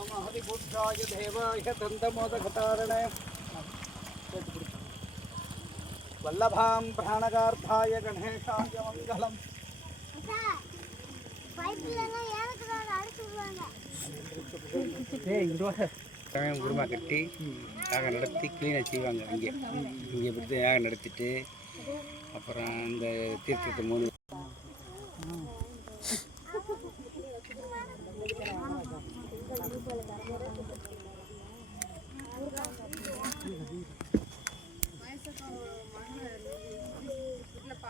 நமः ஹரிபுத்தாய தேவாய தந்தமோதகதாரணே வல்லபாம் பிராணகார்த்தாய கணேசாய மங்களம் குருமா கட்டி யாகம் நடத்தி க்ளீனாக செய்வாங்க இங்கே இங்கே இப்படி யாகம் நடத்திட்டு அப்புறம் அந்த தீர்த்தத்தை மூணு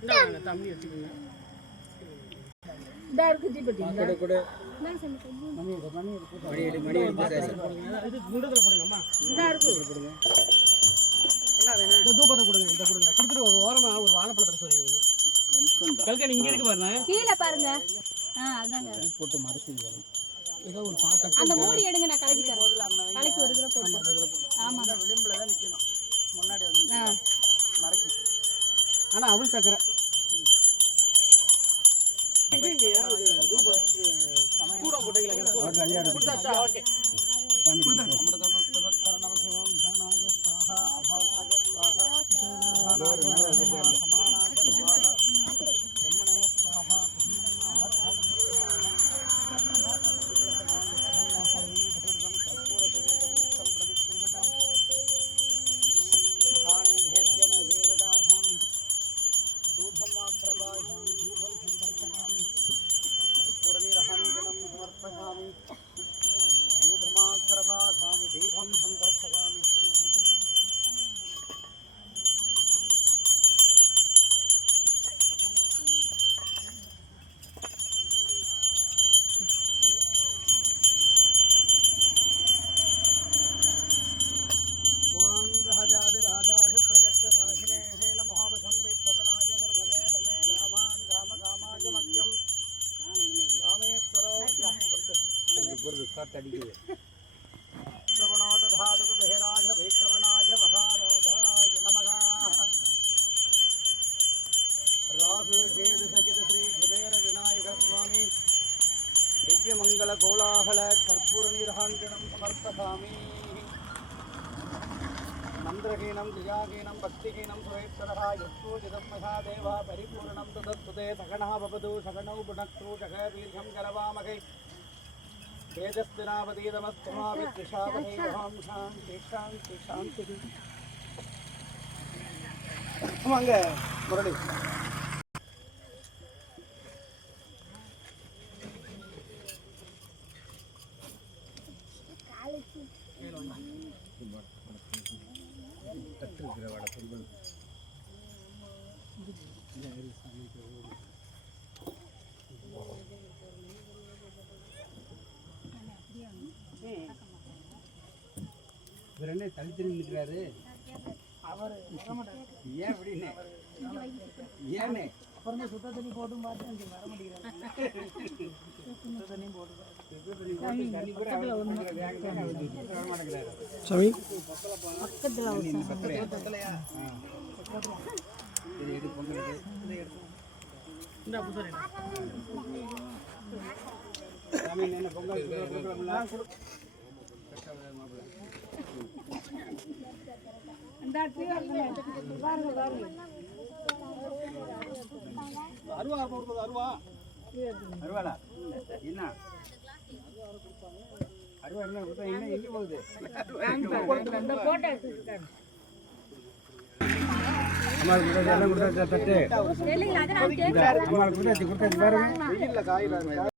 இந்த அம்மா கொடு கொடு மணி எடு மணி எடு மணி எடு மணி எடு பேச இந்த தூபத்தை கொடுங்க இதை கொடுங்க கொடுத்துட்டு ஒரு ஓரமா ஒரு வாழைப்பழத்தை சொல்லுங்க கல்கனி இங்க இருக்கு பாருங்க கீழே பாருங்க. ஆ அதாங்க. போட்டு மறைச்சு ஏதோ ஒரு பாத்திரம் அந்த மூடி எடுங்க நான் கலக்கி தரேன் கலக்கி ஒரு கிலோ போட்டு ஆமா விளிம்புல தான் நிக்கணும் முன்னாடி வந்து மறைக்கி ஆனா அவள் சக்கரை கூட போட்டீங்களா கொடுத்தாச்சா ஓகே சாமி காத்தடிக்குது. பிரபணாதாதுகுபேராய வைஷ்ணவனாய மகாராஜாய நமகா. ராகு கேது சகித ஸ்ரீ குபேர விநாயக சுவாமி திவ்யமங்கல கோலாகல கற்பூர நீராண்டிடம் சமர்ப்பசாமி மந்திரகீனம் கிரியாகீனம் பக்திகீனம் சுரேஸ்வரः யஸ்யோஜிதம் மகாதேவா பரிபூரணம் ததத்துதே சகணா பவது சகணௌ புனக்ஷூ சக தீர்கம் கரவாமகை. தேஜஸ்தினாவதீதமஸ்தமாவிஷாவதேகம் சாந்தி சாந்தி சாந்தி வாங்க முரளி தட்டு இருக்கிற வடை பொங்கல் இவர் என்ன தள்ளி நிற்கிறாரு அவர் ஏன் அப்படின்னு ஏன்னு அப்புறமே சுத்த தண்ணி போட்டும் பார்த்து அங்கே வர சுத்த தண்ணி போட்டு பூரா அருவா போடுறது அருவா அருவாளா என்ன அருவா. என்ன கொடுத்தா என்ன எங்கே போகுது கொடுத்தாச்சு கொடுத்தாச்சு பாருங்க